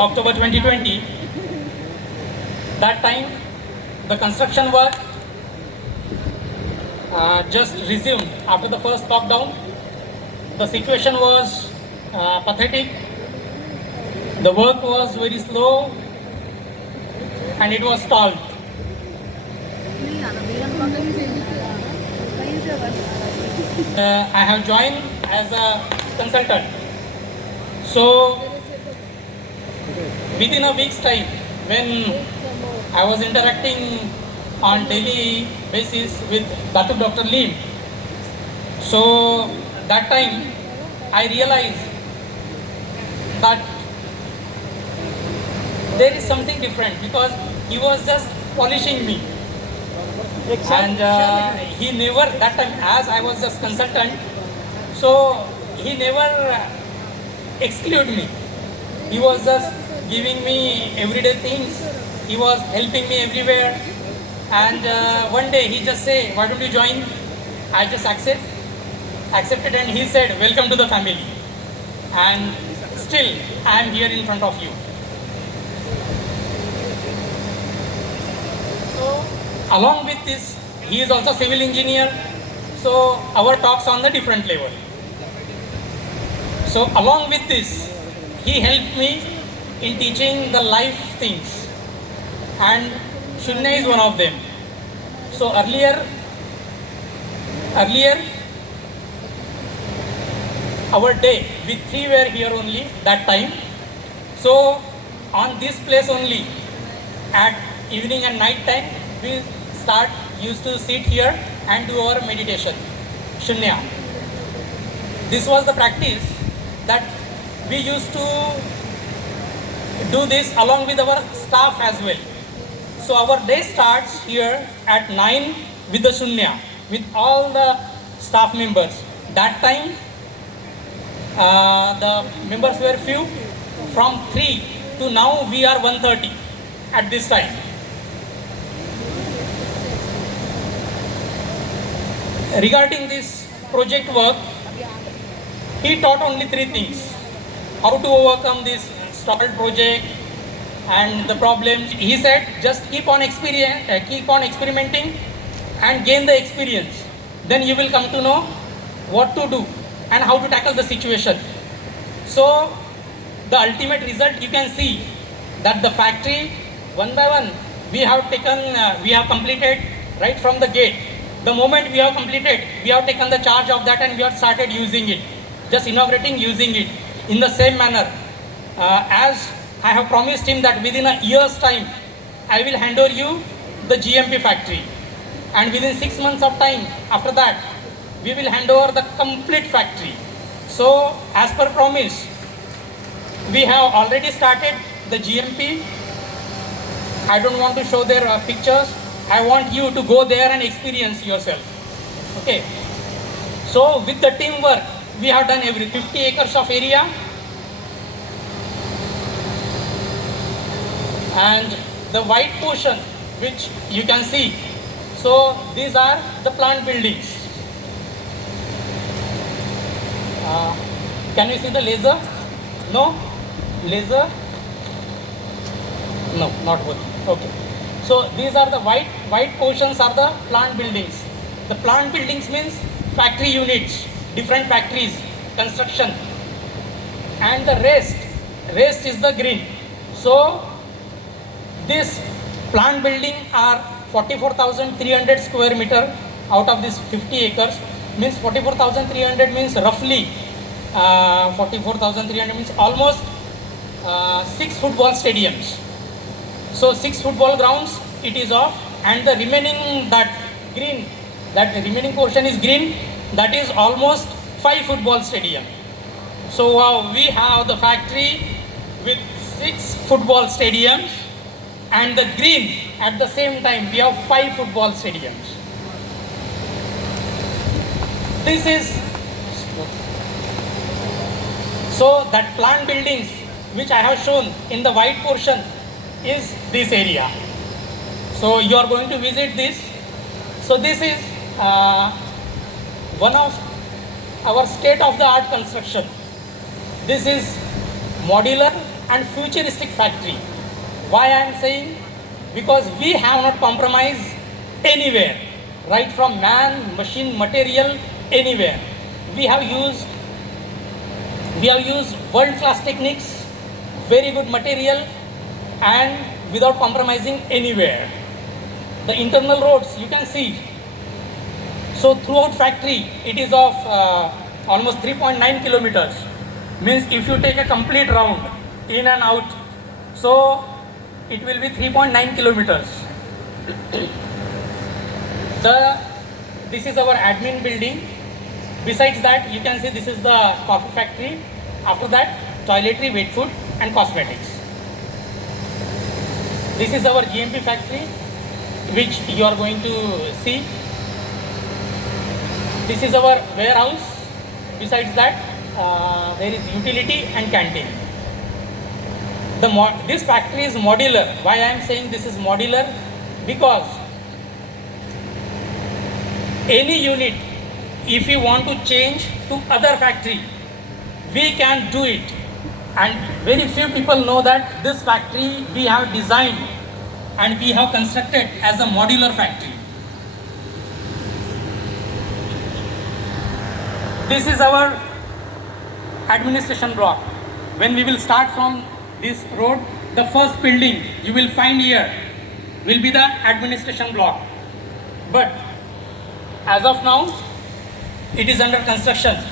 October 2020. That time, the construction work just resumed after the first lockdown. The situation was pathetic. The work was very slow and it was stalled. I have joined as a consultant. So within a week's time, when I was interacting on daily basis with Dr. Lim, so that time I realized that there is something different, because he was just polishing me. And he never, that time as I was just consultant, so he never excluded me. He was just giving me everyday things. He was helping me everywhere. And one day he just said, why don't you join? I just accepted, and he said, welcome to the family. And still I am here in front of you. So along with this, he is also civil engineer. So our talks on the different level. So along with this, he helped me in teaching the life things, and Shunya is one of them. So earlier our day, we three were here only that time. So on this place only, at evening and night time, we used to sit here and do our meditation, Shunya. This was the practice that we used to do this along with our staff as well. So our day starts here at 9 with the Shunya, with all the staff members. That time, the members were few. From 3 to now, we are 130 at this time. Regarding this project work, he taught only 3 things: how to overcome this stalled project and the problems. He said, just keep on experimenting and gain the experience. Then you will come to know what to do and how to tackle the situation. So the ultimate result, you can see that the factory, one by one, we have completed right from the gate. The moment we have completed, we have taken the charge of that and we have started using it, just inaugurating, using it in the same manner. As I have promised him that within a year's time, I will hand over you the GMP factory. And within 6 months of time, after that, we will hand over the complete factory. So as per promise, we have already started the GMP. I don't want to show their pictures. I want you to go there and experience yourself. Okay. So with the teamwork, we have done 50 acres of area. And the white portion, which you can see. So these are the plant buildings. Can you see the laser? No? Laser? No, not working. Okay. So these are the white portions are the plant buildings. The plant buildings means factory units, different factories, construction. And the rest is the green. So this plant building are 44,300 square meter out of this 50 acres. Means 44,300 means roughly 44,300 means almost 6 football stadiums. So 6 football grounds it is of, and the remaining that remaining portion is green, that is almost 5 football stadium. So we have the factory with 6 football stadiums, and the green at the same time we have 5 football stadiums. This is so that plant buildings which I have shown in the white portion is this area. So you are going to visit this. So this is one of our state-of-the-art construction. This is modular and futuristic factory. Why I am saying? Because we have not compromised anywhere, right from man, machine, material, anywhere. We have used world-class techniques, very good material, and without compromising anywhere. The internal roads you can see. So throughout factory, it is of almost 3.9 kilometers. Means if you take a complete round in and out, so it will be 3.9 kilometers. This is our admin building. Besides that, you can see this is the coffee factory. After that, toiletry, wet food and cosmetics. This is our GMP factory, which you are going to see. This is our warehouse. Besides that, there is utility and canteen. This factory is modular. Why I am saying this is modular? Because any unit, if you want to change to other factory, we can do it. And very few people know that this factory we have designed and we have constructed as a modular factory. This is our administration block. When we will start from this road, the first building you will find here will be the administration block. But as of now, it is under construction.